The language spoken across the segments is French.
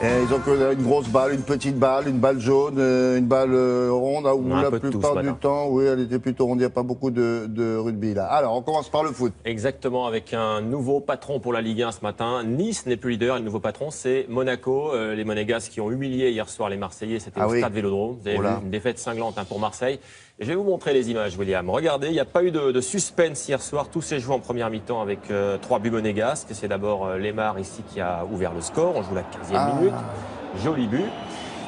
Et ils ont que une grosse balle, une petite balle, une balle jaune, une balle ronde, où la plupart du temps, oui, elle était plutôt ronde. Il n'y a pas beaucoup de rugby là. Alors, on commence par le foot. Exactement, avec un nouveau patron pour la Ligue 1 ce matin. Nice n'est plus leader, et le nouveau patron, c'est Monaco. Les Monégasques qui ont humilié hier soir les Marseillais, c'était au stade Vélodrome. Vous avez vu une défaite cinglante pour Marseille. Et je vais vous montrer les images, William. Regardez, il n'y a pas eu de suspense hier soir. Tout s'est joué en première mi-temps avec 3 buts monégasques. C'est d'abord Lemar ici qui a ouvert le score. On joue la 15e minute. Joli but.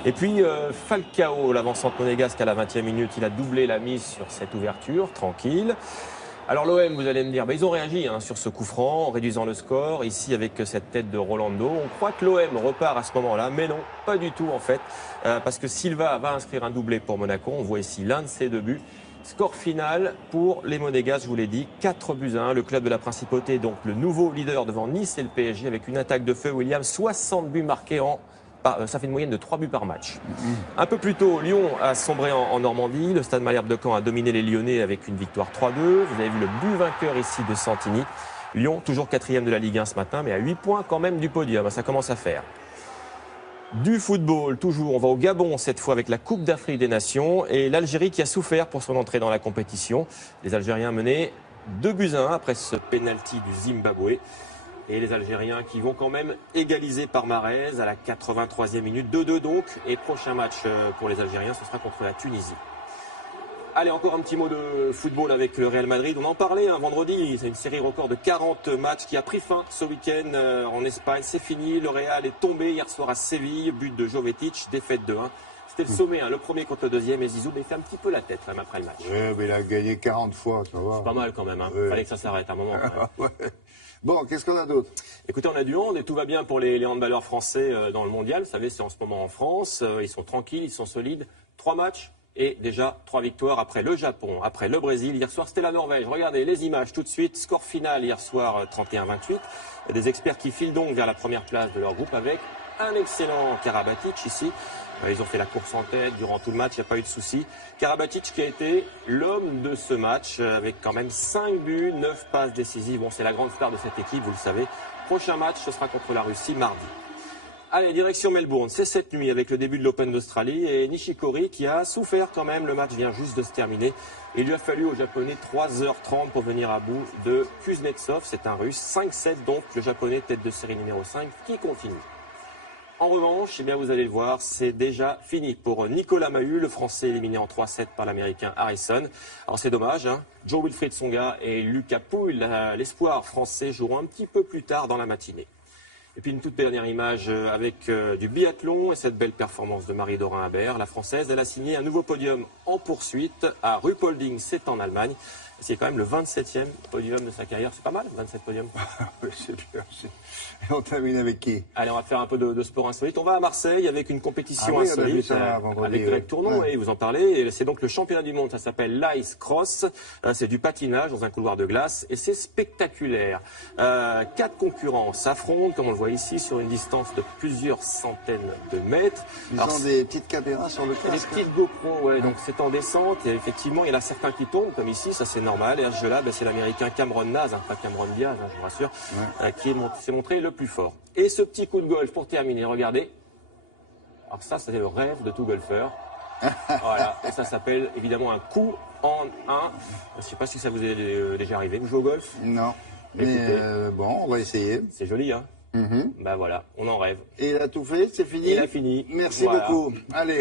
Et puis Falcao, l'avancante monégasque à la 20e minute, il a doublé la mise sur cette ouverture, tranquille. Alors l'OM, vous allez me dire, ils ont réagi sur ce coup franc en réduisant le score, ici avec cette tête de Rolando. On croit que l'OM repart à ce moment-là, mais non, pas du tout en fait, parce que Silva va inscrire un doublé pour Monaco. On voit ici l'un de ses 2 buts. Score final pour les Monégasques, je vous l'ai dit, 4-1. Le club de la Principauté est donc le nouveau leader devant Nice et le PSG avec une attaque de feu. William, 60 buts marqués ça fait une moyenne de 3 buts par match. Un peu plus tôt, Lyon a sombré en Normandie. Le Stade Malherbe de Caen a dominé les Lyonnais avec une victoire 3-2. Vous avez vu le but vainqueur ici de Santini. Lyon, toujours 4e de la Ligue 1 ce matin, mais à 8 points quand même du podium. Ça commence à faire. Du football, toujours. On va au Gabon cette fois avec la Coupe d'Afrique des Nations et l'Algérie qui a souffert pour son entrée dans la compétition. Les Algériens menaient 2-1 après ce pénalty du Zimbabwe. Et les Algériens qui vont quand même égaliser par Mahrez à la 83e minute. 2-2 donc. Et prochain match pour les Algériens, ce sera contre la Tunisie. Allez, encore un petit mot de football avec le Real Madrid. On en parlait vendredi. C'est une série record de 40 matchs qui a pris fin ce week-end en Espagne. C'est fini. Le Real est tombé hier soir à Séville. But de Jovetic. Défaite de 1. C'était le sommet, le premier contre le deuxième. Et Zizou fait un petit peu la tête après le match. Oui, mais il a gagné 40 fois, ça va. C'est pas mal quand même. Fallait que ça s'arrête un moment. Bon, qu'est-ce qu'on a d'autre? Écoutez, on a du hand et tout va bien pour les handballeurs français dans le mondial. Vous savez, c'est en ce moment en France. Ils sont tranquilles, ils sont solides. 3 matchs et déjà 3 victoires après le Japon, après le Brésil. Hier soir, c'était la Norvège. Regardez les images tout de suite. Score final hier soir, 31-28. Il y a des experts qui filent donc vers la première place de leur groupe avec un excellent Karabatic ici. Ils ont fait la course en tête durant tout le match, il n'y a pas eu de souci. Karabatic qui a été l'homme de ce match avec quand même 5 buts, 9 passes décisives. Bon, c'est la grande star de cette équipe, vous le savez. Prochain match, ce sera contre la Russie mardi. Allez, direction Melbourne, c'est cette nuit avec le début de l'Open d'Australie et Nishikori qui a souffert quand même. Le match vient juste de se terminer. Il lui a fallu aux Japonais 3h30 pour venir à bout de Kuznetsov, c'est un Russe. 5-7 donc, le Japonais tête de série numéro 5 qui continue. En revanche, eh bien, vous allez le voir, c'est déjà fini pour Nicolas Mahut, le Français éliminé en 3-7 par l'Américain Harrison. Alors c'est dommage, Joe Wilfried Tsonga et Lucas Pouille, l'espoir français, joueront un petit peu plus tard dans la matinée. Et puis une toute dernière image avec du biathlon et cette belle performance de Marie-Dorin Habert. La Française, elle a signé un nouveau podium en poursuite à Ruhpolding, c'est en Allemagne. C'est quand même le 27e podium de sa carrière. C'est pas mal, 27 podiums. Oui, c'est bien. Et on termine avec qui? Allez, on va faire un peu de sport insolite. On va à Marseille avec une compétition insolite avec Greg Tournon. Et vous en parlez. C'est donc le championnat du monde. Ça s'appelle l'Ice Cross. C'est du patinage dans un couloir de glace. Et c'est spectaculaire. 4 concurrents s'affrontent, comme on le voit ici, sur une distance de plusieurs centaines de mètres. Ils ont des petites caméras sur le casque. Des petites GoPro, ouais. Donc c'est en descente. Et effectivement, il y en a certains qui tombent, comme ici. Ça, c'est normal. Et à ce jeu-là, c'est l'Américain Cameron Naz, pas Cameron Diaz, je vous rassure, qui s'est montré le plus fort. Et ce petit coup de golf pour terminer, regardez. Alors ça, c'est le rêve de tout golfeur. Voilà. Et ça s'appelle évidemment un coup en 1. Je ne sais pas si ça vous est déjà arrivé. Vous jouez au golf? Non. Mais bon, on va essayer. C'est joli, Ben voilà, on en rêve. Et il a tout fait, c'est fini? Il a fini. Merci beaucoup. Allez.